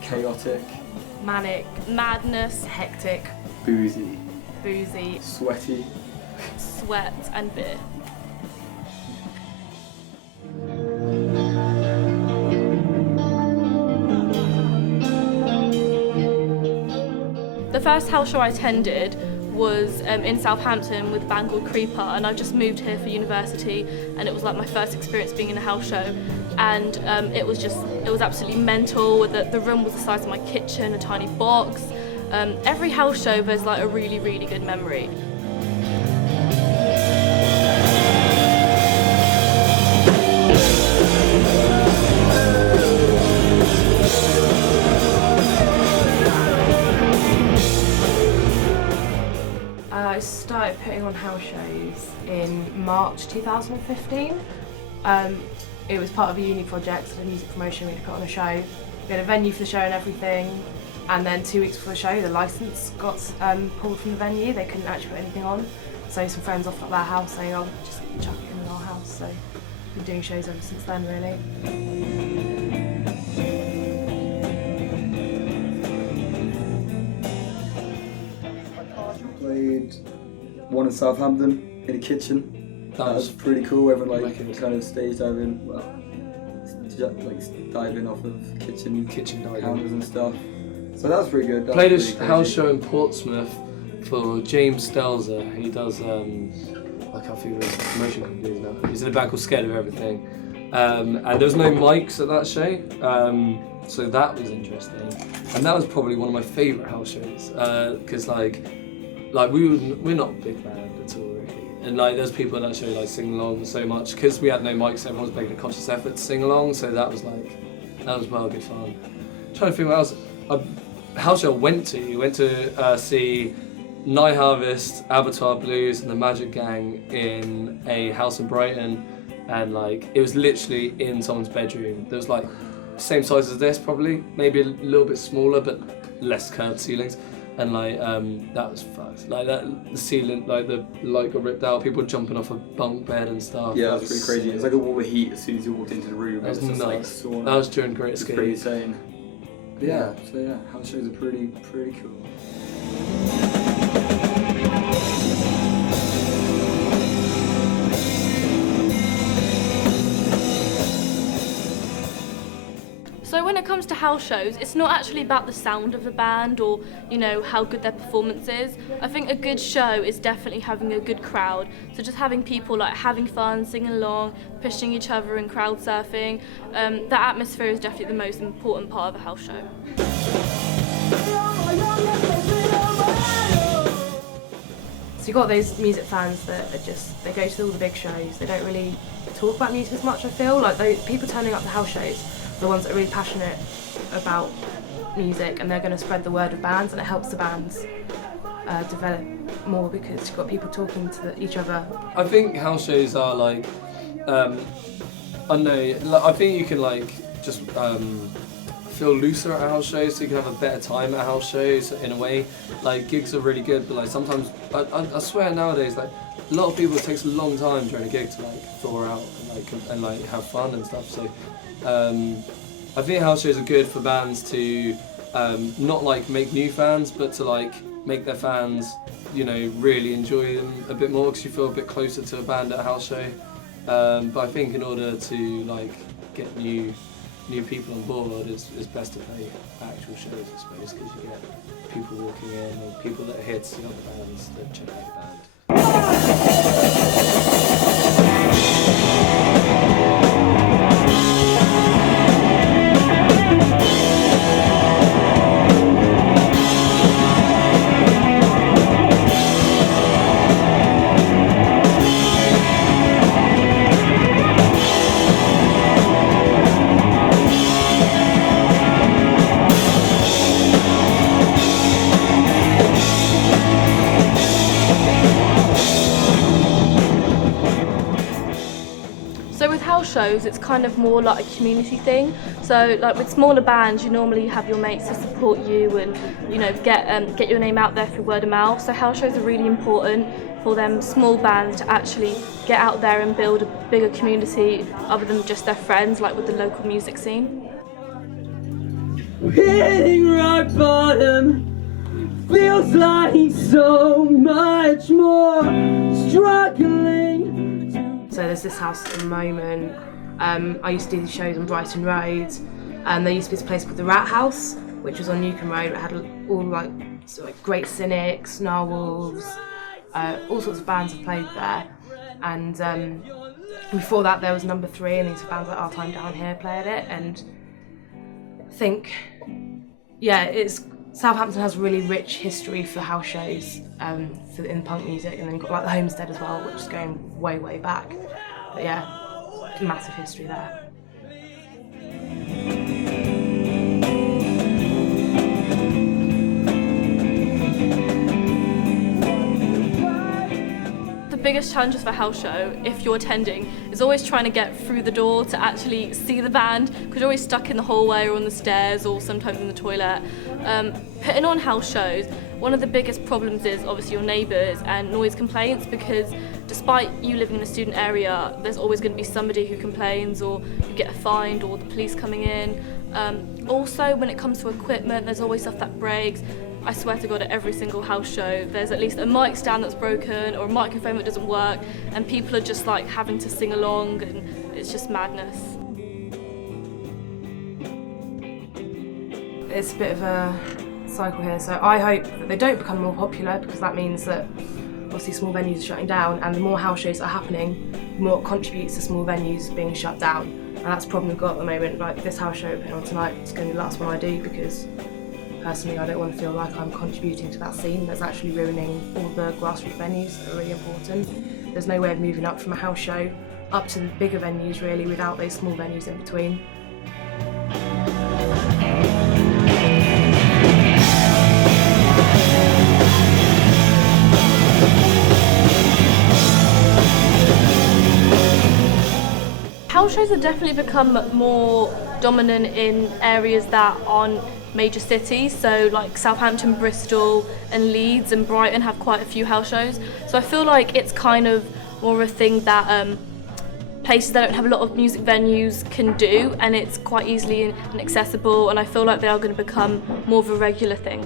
Chaotic. Manic. Madness. Hectic. Boozy. Boozy. Sweaty. Sweat and beer. The first house show I attended was in Southampton with a band called Creeper, and I just moved here for university, and it was like my first experience being in a house show, and it was absolutely mental. The room was the size of my kitchen, a tiny box. Every house show there's like a really, really good memory. I started putting on house shows in March 2015. It was part of a uni project, so the music promotion, we had to put on a show. We had a venue for the show and everything, and then 2 weeks before the show, the licence got pulled from the venue. They couldn't actually put anything on. So some friends offered their house saying, "Oh, just chuck it in our house." So we've been doing shows ever since then, really. Played one in Southampton in a kitchen. That was pretty cool. Everyone like kind of stage diving, diving off of kitchen counters and stuff. So that was pretty good. Played a house show in Portsmouth for James Stelzer. He does I can't think of his promotion companies now. He's in a band called Scared of Everything. And there was no mics at that show, so that was interesting. And that was probably one of my favourite house shows, because we're not a big band at all really. And like there's people in that show like sing along so much, because we had no mics, everyone was making a conscious effort to sing along, so that was well good fun. I'm trying to think what else. A house show I went to see Night Harvest, Abattoir Blues and the Magic Gang in a house in Brighton, and like it was literally in someone's bedroom. There was like same size as this probably, maybe a little bit smaller but less curved ceilings, and like that was fucked. Like that, the ceiling, like the light got ripped out, people jumping off a bunk bed and stuff. Yeah, that was pretty crazy. It was like a wall of heat as soon as you walked into the room. That was nuts. Like, that was during Great Escape. Pretty insane. But yeah, house shows are pretty cool. So when it comes to house shows, it's not actually about the sound of the band or, you know, how good their performance is. I think a good show is definitely having a good crowd. So just having people like having fun, singing along, pushing each other and crowd surfing. That atmosphere is definitely the most important part of a house show. So you've got those music fans that are they go to all the big shows, they don't really talk about music as much, I feel. Like those people turning up to house shows, the ones that are really passionate about music, and they're going to spread the word of bands, and it helps the bands develop more because you've got people talking to each other. I think house shows are like, I don't know, I think you can like just feel looser at house shows, so you can have a better time at house shows in a way. Like gigs are really good, but like sometimes, I swear nowadays, like a lot of people, it takes a long time during a gig to like thaw out and have fun and stuff. So I think house shows are good for bands to not like make new fans, but to like make their fans, you know, really enjoy them a bit more, because you feel a bit closer to a band at a house show. But I think in order to like get new people on board, it's best to play actual shows, I suppose, because you get people walking in or people that are here to see other bands that check out the band. house shows, it's kind of more like a community thing. So like with smaller bands, you normally have your mates to support you and, you know, get your name out there through word of mouth. So house shows are really important for them small bands to actually get out there and build a bigger community other than just their friends, like with the local music scene. Hitting rock bottom feels like so much more, struggling. So there's this house at the moment. I used to do these shows on Brighton Road, and there used to be this place called the Rat House, which was on Newcombe Road. It had all like Great Cynics, Narwhals, all sorts of bands have played there. And before that there was Number 3, and these bands like Our Time Down Here played it. And I think, yeah, Southampton has a really rich history for house shows in punk music, and then you've got like the Homestead as well, which is going way, way back. But yeah, massive history there. The biggest challenges for a house show, if you're attending, is always trying to get through the door to actually see the band, because you're always stuck in the hallway or on the stairs or sometimes in the toilet. Putting on house shows, one of the biggest problems is obviously your neighbours and noise complaints, because despite you living in a student area, there's always going to be somebody who complains, or you get a fine, or the police coming in. Also, when it comes to equipment, there's always stuff that breaks. I swear to God, at every single house show, there's at least a mic stand that's broken or a microphone that doesn't work, and people are just like having to sing along, and it's just madness. It's a bit of a cycle here, so I hope that they don't become more popular, because that means that obviously small venues are shutting down, and the more house shows that are happening, the more it contributes to small venues being shut down. And that's the problem we've got at the moment. Like this house show put on tonight, it's going to be the last one I do, because personally I don't want to feel like I'm contributing to that scene that's actually ruining all the grassroots venues that are really important. There's no way of moving up from a house show up to the bigger venues really without those small venues in between. House shows have definitely become more dominant in areas that aren't major cities, so like Southampton, Bristol and Leeds and Brighton have quite a few house shows. So I feel like it's kind of more of a thing that places that don't have a lot of music venues can do, and it's quite easily and accessible, and I feel like they are going to become more of a regular thing.